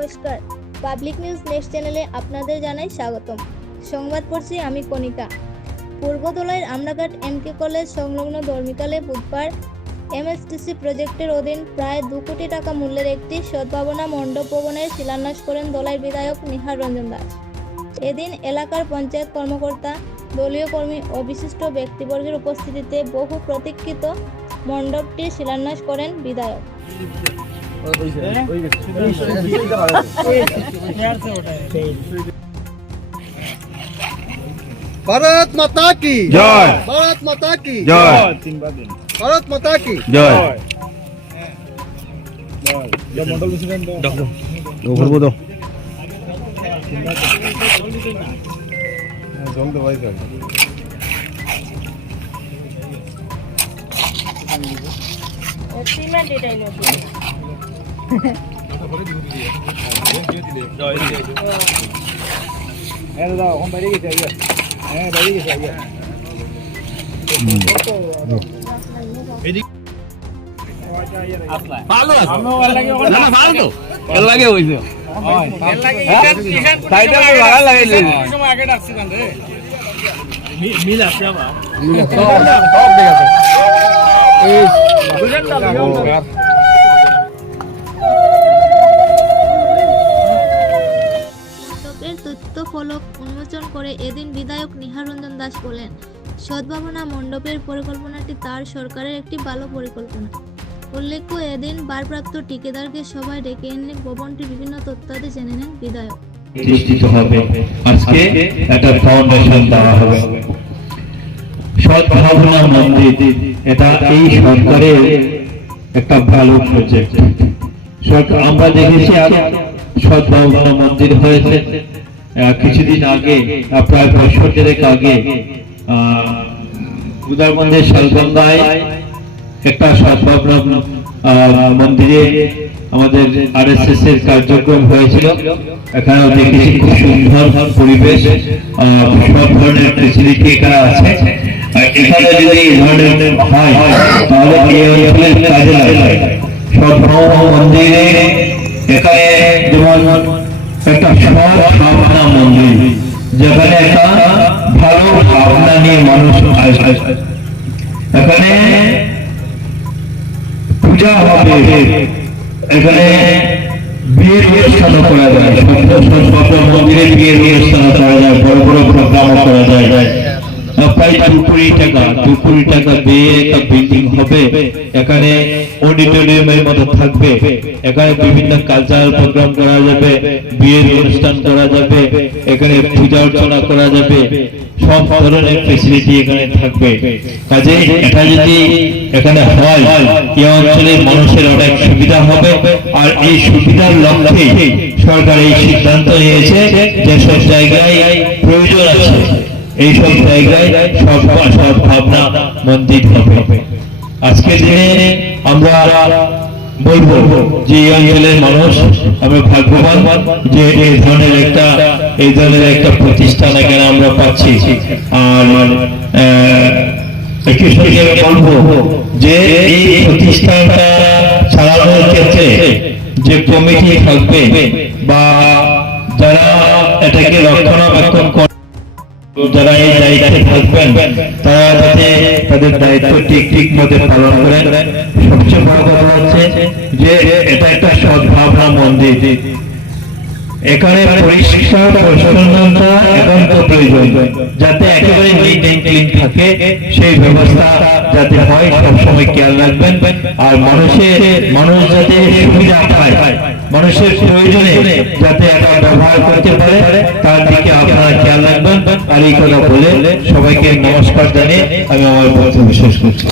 নমস্কার। Public news next চ্যানেলে আপনাদের জানাই স্বাগতম। সংবাদ পড়ছি আমি কণিকা। পূর্বদলাইয়ের আমরাঘাট এম কে কলেজ সংলগ্ন ধর্মিকালে বুধবার এমএসটিসি প্রজেক্টের অধীন প্রায় দু কোটি টাকা মূল্যের একটি সদ্ভাবনা মণ্ডপ ভবনের শিলান্যাস করেন দলাইয়ের বিধায়ক নিহার রঞ্জন দাস। এদিন এলাকার পঞ্চায়েত কর্মকর্তা, দলীয় কর্মী ও বিশিষ্ট ব্যক্তিবর্গের উপস্থিতিতে বহু প্রতীক্ষিত মণ্ডপটির শিলান্যাস করেন বিধায়ক। ভারত মাতা কি জয় ভারত মাতা কি জয় ভারত মাতা কি জয় করব তো ভালো আছে না না ভালো তো। লাগে হইছে সাইডে ভালো। লাগে? করে এদিন বিধায়ক নিহারঞ্জন দাস বলেন, সদ্ভাবনা মণ্ডপের পরিকল্পনাটি তার সরকারের একটি ভালো পরিকল্পনা। উল্লেখ্য, এদিন ভারপ্রাপ্ত ঠিকাদারকে সবাই ডেকে এনে ভবনটির বিভিন্ন তথ্যাদি জেনে নেন বিধায়ক। প্রতিষ্ঠিত হবে। আজকে একটা ফাউন্ডেশন দেওয়া হবে। সদ্ভাবনা মন্দির, এটা এই সরকারের একটা ভালো প্রজেক্ট সরকার, আমরা দেখেছি সদ্ভাবনা মন্দির হয়েছে। কিছুদিন আগে প্রায় বছর দেড়েক আগে উদারবন্দের শালগঙ্গায় একটা আহ, মন্দিরে আমাদের আরএসএস এর কার্যক্রম হয়েছিল। এখানেও দেখেছি খুব সুন্দর পরিবেশ সব ধরনের ফেসিলিটি এখানে আছে। এখানে যদি এই ধরনের হয় তাহলে এই অঞ্চলের কাজে লাগবে। সদ্ভাবনা মন্দিরে এখানে যেমন একটা সৎ ভাবনা মন্দির, যেখানে একটা ভালো ভাবনা নিয়ে মানুষ আসবে। এখানে পূজা হবে, এখানে বিয়ের অনুষ্ঠান করা যায় সত্য মন্দিরে বিয়ের অনুষ্ঠান করা যায়, বড় বড় প্রোগ্রাম করা যায়। প্রায় দু কোটি টাকা, দু কোটি টাকা দিয়ে একটা বিল্ডিং হবে। এখানে অডিটোরিয়ামের মতো থাকবে। এখানে বিভিন্ন কালচারাল প্রোগ্রাম করা যাবে, বিয়ের অনুষ্ঠান করা যাবে, এখানে পূজা অর্চনা করা যাবে, সব ধরনের ফেসিলিটি এখানে থাকবে। কাজে এটা যদি এখানে হয় এই অঞ্চলের মানুষের অনেক সুবিধা হবে, আর এই সুবিধার লক্ষ্যে সরকার এই সিদ্ধান্ত নিয়েছে যে সব জায়গায় প্রয়োজন আছে। এই সব জায়গায় সব সব ভাবনা মন্দির হবে। আজকের দিনে আমরা বলব যে এই অঞ্চলের মানুষ আমরা ভাগ্যবান যে এই ধরনের একটা এই ধরনের একটা প্রতিষ্ঠান এখানে আমরা পাচ্ছি। আর বলব যে এই প্রতিষ্ঠানটা ক্ষেত্রে যে কমিটি থাকবে বা যারা এটাকে রক্ষণাবেক্ষণ করবে যারা এই দায়িত্বে থাকবেন, তারা যাতে তাদের দায়িত্ব ঠিক ঠিক মতো পালন করেন। সবচেয়ে বড় কথা হচ্ছে যে, এটা একটা সদ্ভাবনা মন্দির। এখানে পরিষ্কার, পরিচ্ছন্নতা একান্ত প্রয়োজন। যাতে একেবারে নিট এন্ড ক্লিন থাকে, সেই ব্যবস্থা যাতে হয়, সবসময় খেয়াল রাখবেন। আর মানুষের, মানুষ যাতে সুবিধা পায় মানুষের প্রয়োজনে যাতে এটা ব্যবহার করতে পারে তার দিকে আপনারা খেয়াল রাখবেন। আর এই কথা বলে সবাইকে নমস্কার জানিয়ে আমি আমার বক্তব্য শেষ করছি।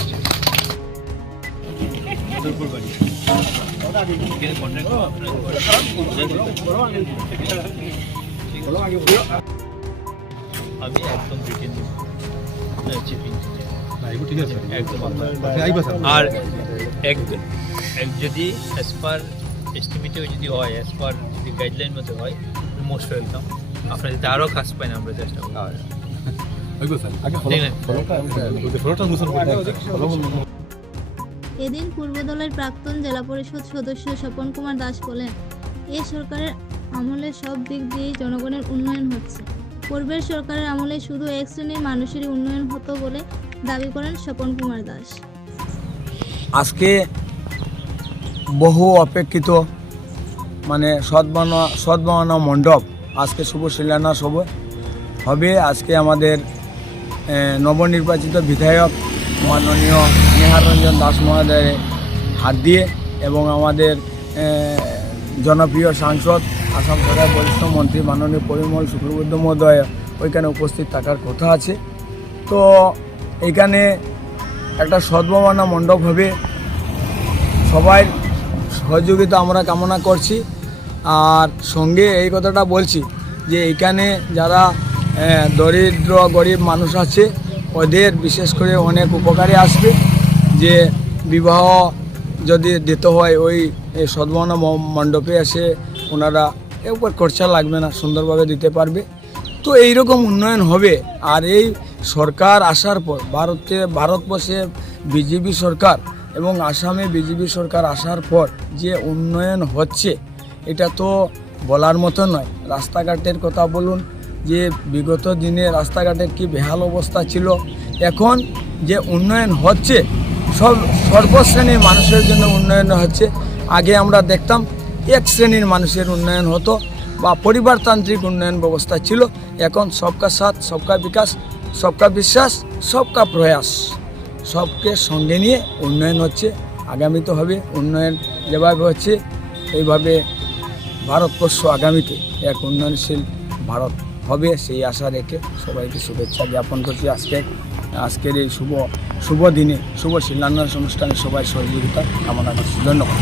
আমি একদম ঠিক আছে। একদম। আপনি আইবা স্যার। আর এক এক যদি অ্যাজ পার এস্টিমেটেও যদি হয় অ্যাজ পার যদি গাইডলাইন মতো হয় মোস্ট ওয়েলকাম আপনারা যদি আরও কাজ পান আমরা চেষ্টা করব। ফলোটা মুসল করতে এদিন পূর্বদলের প্রাক্তন জেলা পরিষদ সদস্য স্বপন কুমার দাস বলেন এ সরকারের আমলে সব দিক দিয়েই জনগণের উন্নয়ন হচ্ছে। পূর্বের সরকারের আমলে শুধু এক শ্রেণির মানুষেরই উন্নয়ন হতো বলে দাবি করেন স্বপন কুমার দাস। আজকে বহু অপেক্ষিত মানে সদ্বানা সদ্ভাবনা মণ্ডপ। আজকে শুভ শিলান্যাস হবে। হবে আজকে আমাদের নবনির্বাচিত বিধায়ক মাননীয় নেহার রঞ্জন দাস মহোদয়ের হাত দিয়ে এবং আমাদের জনপ্রিয় সাংসদ, আসাম সরকার বরিষ্ঠ মন্ত্রী মাননীয় পরিমল শুক্রবুদ্ধ মহোদয় ওইখানে উপস্থিত থাকার কথা আছে। তো এখানে একটা সদ্ভাবনা মণ্ডপ হবে। সবাই সহযোগিতা আমরা কামনা করছি। আর সঙ্গে এই কথাটা বলছি যে এখানে যারা দরিদ্র, গরিব মানুষ আছে, ওদের বিশেষ করে অনেক উপকারে আসবে। যে বিবাহ যদি দিতে হয়, ওই সদ্ভাবনা মণ্ডপে এসে ওনারা উপর খরচা লাগবে না, সুন্দরভাবে দিতে পারবে। তো এইরকম উন্নয়ন হবে। আর এই সরকার আসার পর, ভারতে, ভারতবর্ষে বিজেপি সরকার এবং আসামে বিজেপি সরকার আসার পর যে উন্নয়ন হচ্ছে, এটা তো বলার মতো নয়। রাস্তাঘাটের কথা বলুন, যে বিগত দিনে রাস্তাঘাটের কি বেহাল অবস্থা ছিল, এখন যে উন্নয়ন হচ্ছে, সব সর্বশ্রেণীর মানুষের জন্য উন্নয়ন হচ্ছে। আগে আমরা দেখতাম, এক শ্রেণির মানুষের উন্নয়ন হতো বা পরিবারতান্ত্রিক উন্নয়ন ব্যবস্থা ছিল। এখন সবকা সাথ, সবকা বিকাশ, সবকা বিশ্বাস, সবকা প্রয়াস। সবকে সঙ্গে নিয়ে উন্নয়ন হচ্ছে, আগামীতে হবে, উন্নয়ন যেভাবে হচ্ছে, এইভাবে ভারতবর্ষ আগামীতে এক উন্নয়নশীল ভারত হবে সেই আশা রেখে সবাইকে শুভেচ্ছা জ্ঞাপন করছি। আজকে আজকের এই শুভ শুভ দিনে, শুভ শিলান্যাস অনুষ্ঠানে সবাই সহযোগিতা কামনা করছি। ধন্যবাদ।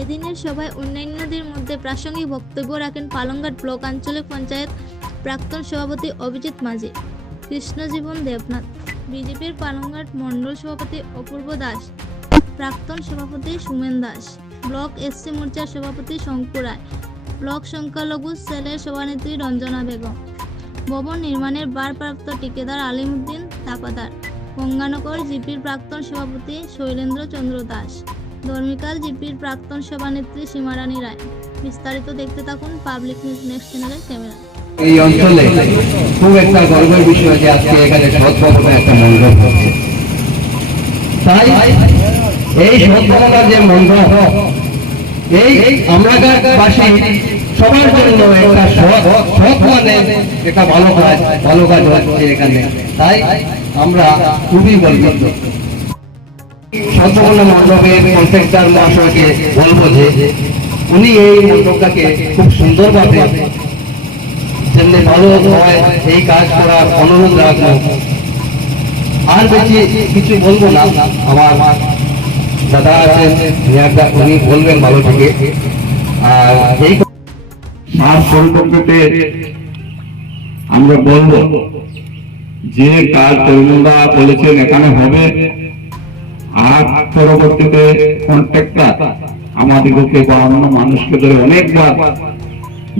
এদিনের সভায় অন্যান্যদের মধ্যে প্রাসঙ্গিক বক্তব্য রাখেন পালংঘাট ব্লক আঞ্চলিক পঞ্চায়েত প্রাক্তন সভাপতি অভিজিৎ মাঝি, কৃষ্ণজীবন দেবনাথ। বিজেপির পালংঘাট মণ্ডল সভাপতি অপূর্ব দাস, প্রাক্তন সভাপতি সুমেন দাস, ব্লক এসসি মোর্চার সভাপতি শঙ্কু রায়, ব্লক সংখ্যালঘু সেলের সভানেত্রী রঞ্জনা বেগম, ভবন নির্মাণের ভারপ্রাপ্ত ঠিকাদার আলিমুদ্দিন তাপাদার, গঙ্গানগর জিপির প্রাক্তন সভাপতি শৈলেন্দ্র চন্দ্র দাস, ধর্মিকাল জিপির প্রাক্তন সভানেত্রী সীমারানী রায়। বিস্তারিত দেখতে থাকুন পাবলিক নিউজ নেক্সট চ্যানেলের ক্যামেরা এই অঞ্চলে খুব একটা গর্বের বিষয় যে আজকে এখানে সৎভবনে একটা হচ্ছে। তাই এই সৎভবনার যে মণ্ডপ এই আমরা বাসী সবার জন্য একটা সৎ সৎ মানে একটা ভালো কাজ ভালো কাজ হচ্ছে এখানে। তাই আমরা খুবই গর্বিত। সৎভবনা মণ্ডপের কন্ট্রাক্টর মহাশয়কে বলব যে উনি এই মণ্ডপটাকে খুব সুন্দরভাবে যেমনি ভালো হয় এই কাজ করার অনুরোধ রাখব। আর বেশি কিছু বলব না। আমার দাদা মিয়াদা উনি বলবেন ভালো থেকে। আর এই সার পরিপ্রেক্ষিতে আমরা বলব যে কাজ তরুণরা বলেছেন এখানে হবে। আর পরবর্তীতে কন্ট্রাক্টর আমাদেরকে বা অন্য মানুষকে ধরে অনেকবার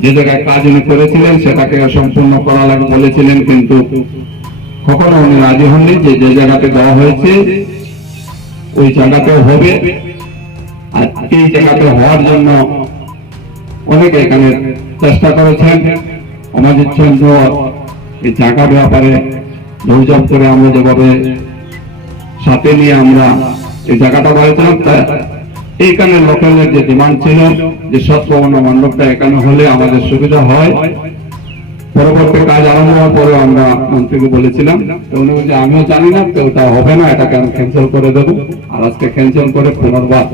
যে জায়গায় কাজ উনি করেছিলেন, সেটাকে সম্পূর্ণ করা লাগে বলেছিলেন, কিন্তু কখনো উনি রাজি হননি যে যে জায়গাতে দেওয়া হয়েছে, ওই জায়গাতেও হবে। আর এই জায়গাতে হওয়ার জন্য অনেকে এখানে চেষ্টা করেছেন। আমাদের চন্দ্র, এই জায়গা ব্যাপারে ধৈর্য করে আমরা যেভাবে সাথে নিয়ে আমরা এই জায়গাটা বাড়িয়েছিলাম এইখানে লোকালের যে ডিমান্ড ছিল, যে সৎভবন মণ্ডপটা এখানে হলে আমাদের সুবিধা হয়। পরবর্তী কাজ আরম্ভ হওয়ার পরে আমরা মন্ত্রীকে বলেছিলাম, তো উনি বলছে, আমিও জানি না, তো ওটা হবে না, এটাকে আমি ক্যান্সেল করে দেবো। আর আজকে ক্যান্সেল করে পুনর্বার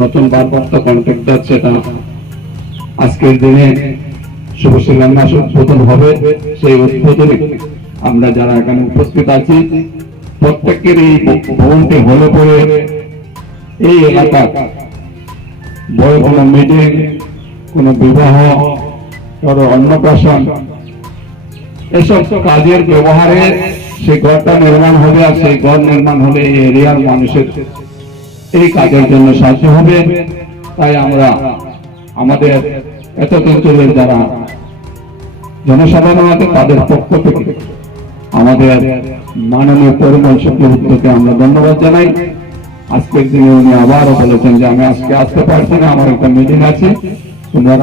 নতুন ভারপ্রাপ্ত কন্ট্রাক্টর সেটা আজকের দিনে শুভ শিলান্যাস উদ্বোধন হবে সেই উদ্বোধনে। আমরা যারা এখানে উপস্থিত আছি প্রত্যেকের এই ভবনটি হলে পরে এই এলাকার বড় কোনো মিটিং কোনো বিবাহ, কারও অন্নপ্রাশন, এসব কাজের ব্যবহারে সেই ঘরটা নির্মাণ হবে আর সেই ঘর নির্মাণ হলে এই এরিয়ার মানুষের এই কাজের জন্য সাহায্য হবে। তাই আমরা আমাদের এত অঞ্চলের যারা জনসাধারণ আছে তাদের পক্ষ থেকে আমাদের মাননীয় পরিমল চক্রবর্তীকে আমরা ধন্যবাদ জানাই। আজকের দিনে উনি আবারও বলেছেন যে আমি আজকে আসতে পারছি না, আমার একটা মিটিং আছে। তোমরা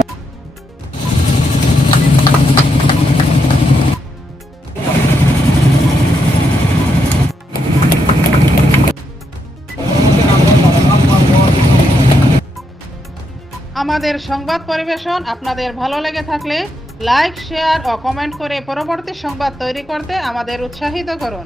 আমাদের সংবাদ পরিবেশন আপনাদের ভালো লেগে থাকলে লাইক, শেয়ার ও কমেন্ট করে পরবর্তী সংবাদ তৈরি করতে আমাদের উৎসাহিত করুন।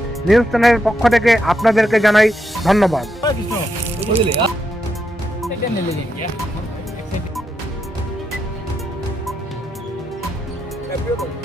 নিউজ চ্যানেলের পক্ষ থেকে আপনাদেরকে জানাই ধন্যবাদ। Happy